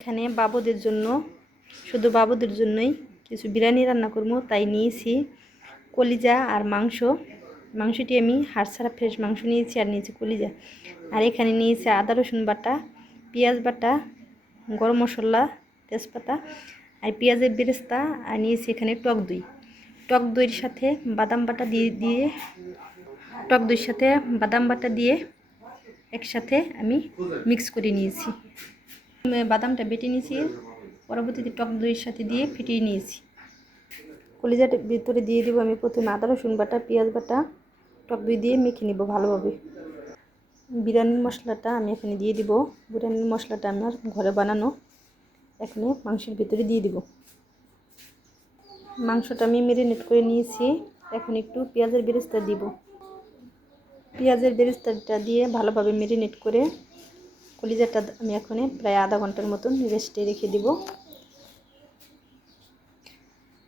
এখানে বাবুদের জন্য শুধু বাবুদের জন্যই কিছু বিরিয়ানি রান্না করবো, তাই নিয়েছি কলিজা আর মাংসটি আমি হাড় ছাড়া ফ্রেশ মাংস নিয়েছি আর নিয়েছি কলিজা। আর এখানে নিয়েছি আদা রসুন বাটা, পেঁয়াজ বাটা, গরম মশলা, তেজপাতা আর পেঁয়াজের বেরেস্তা। আর নিয়েছি এখানে টক দইয়ের সাথে বাদাম বাটা দিয়ে টক দইয়ের সাথে বাদাম বাটা দিয়ে একসাথে আমি মিক্স করে নিয়েছি। বাদামটা বেটে নিয়েছি, পরবর্তীতে টক দইয়ের সাথে দিয়ে ফিটিয়ে নিয়েছি। কলিজাটার ভিতরে দিয়ে দেবো আমি প্রথমে আদা রসুন বাটা, পেঁয়াজ বাটা, টক দই দিয়ে মেখে নেব ভালোভাবে। বিরিয়ানির মশলাটা আমি এখানে দিয়ে দিব। বিরিয়ানির মশলাটা আমার ঘরে বানানো, এখানে মাংসের ভিতরে দিয়ে দিব। মাংসটা আমি ম্যারিনেট করে নিয়েছি। এখন একটু পেঁয়াজের বেরেস্তা দিব। পেঁয়াজের বেরেস্তাটা দিয়ে ভালোভাবে ম্যারিনেট করে কলিজাটা আমি এখন প্রায় আধা ঘন্টার মতন রেস্টে রেখে দিব।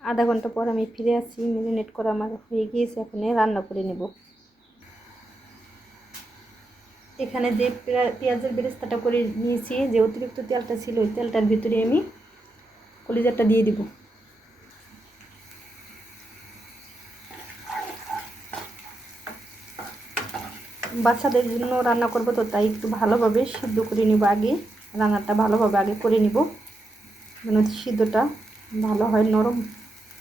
আধা ঘন্টা পর আমি ফিরে আসি। ম্যারিনেট করা আমার হয়ে গিয়েছে, এখন রান্না করে নেব। এখানে যে পেঁয়াজের বেরেস্তাটা করে নিয়েছি, যে অতিরিক্ত তেলটা ছিল ওই তেলটার ভিতরে আমি কলিজাটা দিয়ে দিব। বাচ্চাদের জন্য রান্না করব, তো তাই একটু ভালোভাবে সিদ্ধ করে নিব। আগে রান্নাটা ভালোভাবে আগে করে নিব, যেন সিদ্ধটা ভালো হয়, নরম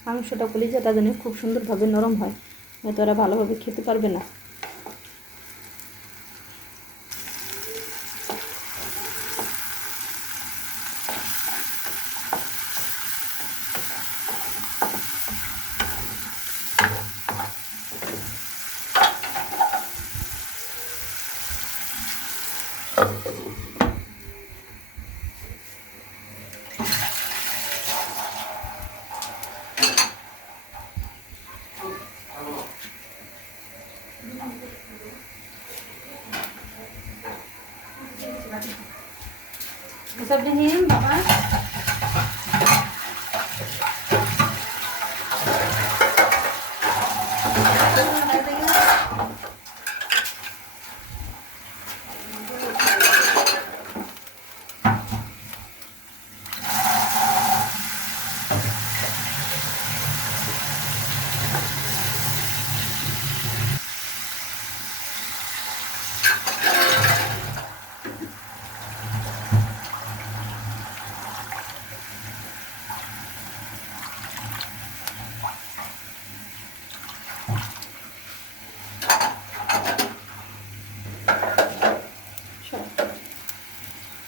মাংসটা কলিজাটা যেন খুব সুন্দরভাবে নরম হয়, নয়তো ওরা ভালোভাবে খেতে পারবে না। सब नहीं बाबा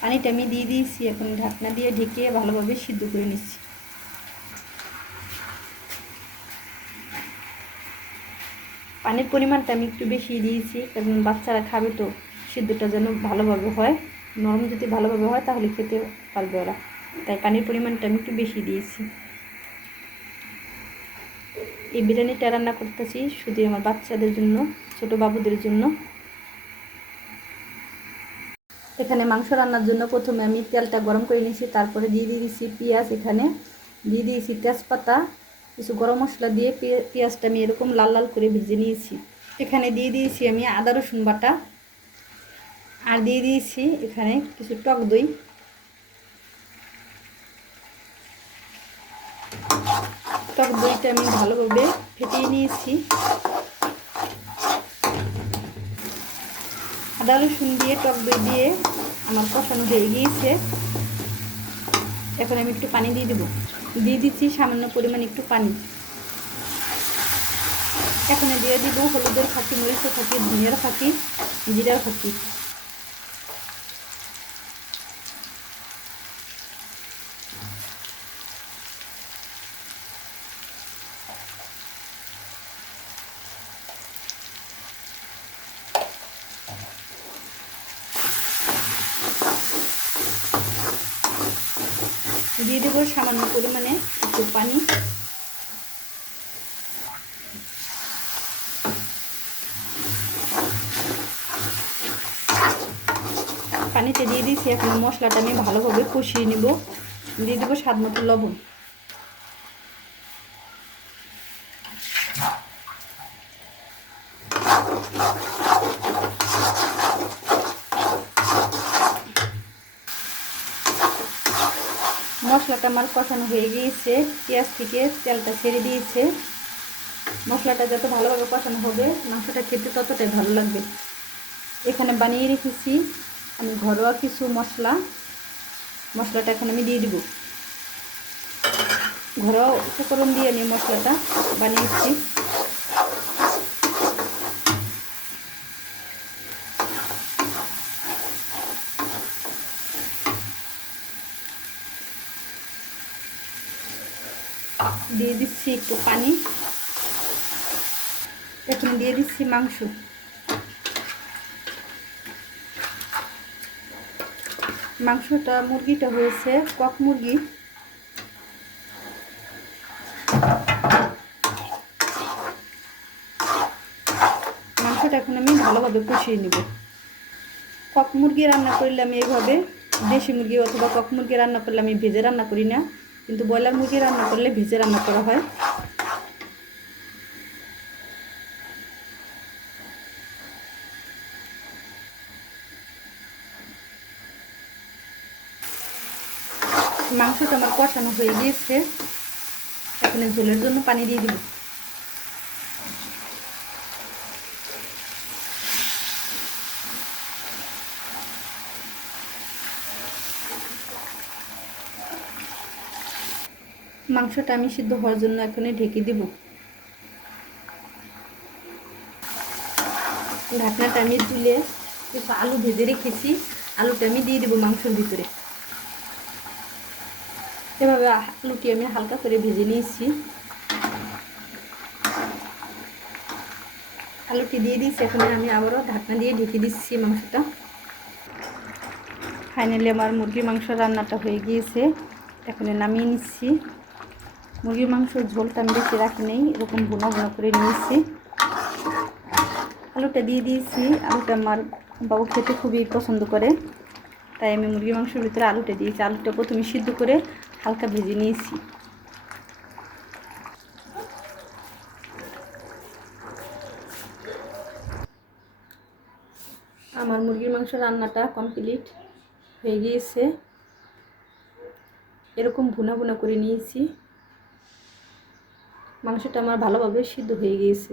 পানিটা আমি দিয়ে দিয়েছি। এখন ঢাকনা দিয়ে ঢেকে ভালোভাবে সিদ্ধ করে নিচ্ছি। পানির পরিমাণটা আমি একটু বেশি দিয়েছি, কারণ বাচ্চারা খাবে, তো সিদ্ধটা যেন ভালোভাবে হয়। নরম যদি ভালোভাবে হয় তাহলে খেতে পারবে ওরা, তাই পানির পরিমাণটা আমি একটু বেশি দিয়েছি। এই বিরিয়ানিটা রান্না করতেছি শুধু আমার বাচ্চাদের জন্য, ছোট বাবুদের জন্য। এখানে মাংস রান্নার জন্য প্রথমে আমি তেলটা গরম করে নিয়েছি, তারপরে দিয়ে দিয়েছি পেঁয়াজ, এখানে দিয়ে দিয়েছি তেজপাতা, কিছু গরম মশলা দিয়ে পেঁয়াজটা আমি এরকম লাল লাল করে ভেজে নিয়েছি। এখানে দিয়ে দিয়েছি আমি আদা রসুন বাটা, আর দিয়ে দিয়েছি এখানে কিছু টক দই। টক দইটা আমি ভালোভাবে ফেটিয়ে নিয়েছি। আদা রসুন দিয়ে টক দই দিয়ে আমার কষানো হয়ে গিয়েছে। এখন আমি একটু পানি দিয়ে দেবো। দিয়ে দিচ্ছি সামান্য পরিমাণ একটু পানি। এখানে দিয়ে দিব হলুদের ফাঁকি, মরিচের ফাঁকি, ধনিয়ার ফাঁকি, জিরার ফাঁকি। দিয়ে দেবো সামান্য পরিমাণে একটু পানি। পানিতে দিয়ে দিয়েছি। এখন মশলাটা আমি ভালোভাবে কষিয়ে নেব। দিয়ে দেবো স্বাদ মতো লবণ। মশলাটা আমার কষানো হয়ে গিয়েছে, পেঁয়াজ থেকে তেলটা ছেড়ে দিয়েছে। মশলাটা যত ভালোভাবে কষানো হবে মাংসটা খেতে ততটাই ভালো লাগবে। এখানে বানিয়ে রেখেছি আমি ঘরোয়া কিছু মশলাটা এখন আমি দিয়ে দিব। ঘরোয়া উপকরণ দিয়ে আমি মশলাটা বানিয়েছি। দিয়ে দিচ্ছি একটু পানি, এখন দিয়ে দিচ্ছি মাংস। মাংসটা মুরগিটা হয়েছে কক মুরগি। মাংসটা এখন আমি ভালোভাবে কষিয়ে নিব। কক মুরগি রান্না করলে আমি এইভাবে, দেশি মুরগি অথবা কক মুরগি রান্না করলে আমি ভেজে রান্না করি না, কিন্তু ব্রয়লার মুরগি রান্না করলে ভেজে রান্না করা হয়। মাংসটা আমার কষানো হয়ে গিয়েছে, এখন ঝোলের জন্য পানি দিয়ে দিব। মাংসটা আমি সিদ্ধ হওয়ার জন্য এখন ঢেকে দিব। ঢাকনাটা আমি তুলে কিছু আলু ভেজে রেখেছি, আলুটা আমি দিয়ে দেবো মাংসের ভিতরে। এভাবে আলুটি আমি হালকা করে ভেজে নিয়েছি। আলুটি দিয়ে দিচ্ছি, এখন আমি আবারও ঢাকনা দিয়ে ঢেকে দিচ্ছি মাংসটা। ফাইনালি আমার মুরগির মাংস রান্নাটা হয়ে গিয়েছে, এখন নামিয়ে নিচ্ছি। মুরগির মাংসের ঝোলটা আমি বেশি রাখি নেই, এরকম ভুনা ভুনা করে নিয়েছি। আলুটা দিয়ে দিয়েছি, আলুটা আমার বাবু খেতে খুবই পছন্দ করে, তাই আমি মুরগির মাংসের ভিতরে আলুটা দিয়েছি। আলুটা প্রথমে সিদ্ধ করে হালকা ভেজে নিয়েছি। আমার মুরগির মাংস রান্নাটা কমপ্লিট হয়ে গিয়েছে, এরকম ভুনা ভুনা করে নিয়েছি। মাংসটা আমার ভালোভাবে সিদ্ধ হয়ে গিয়েছে।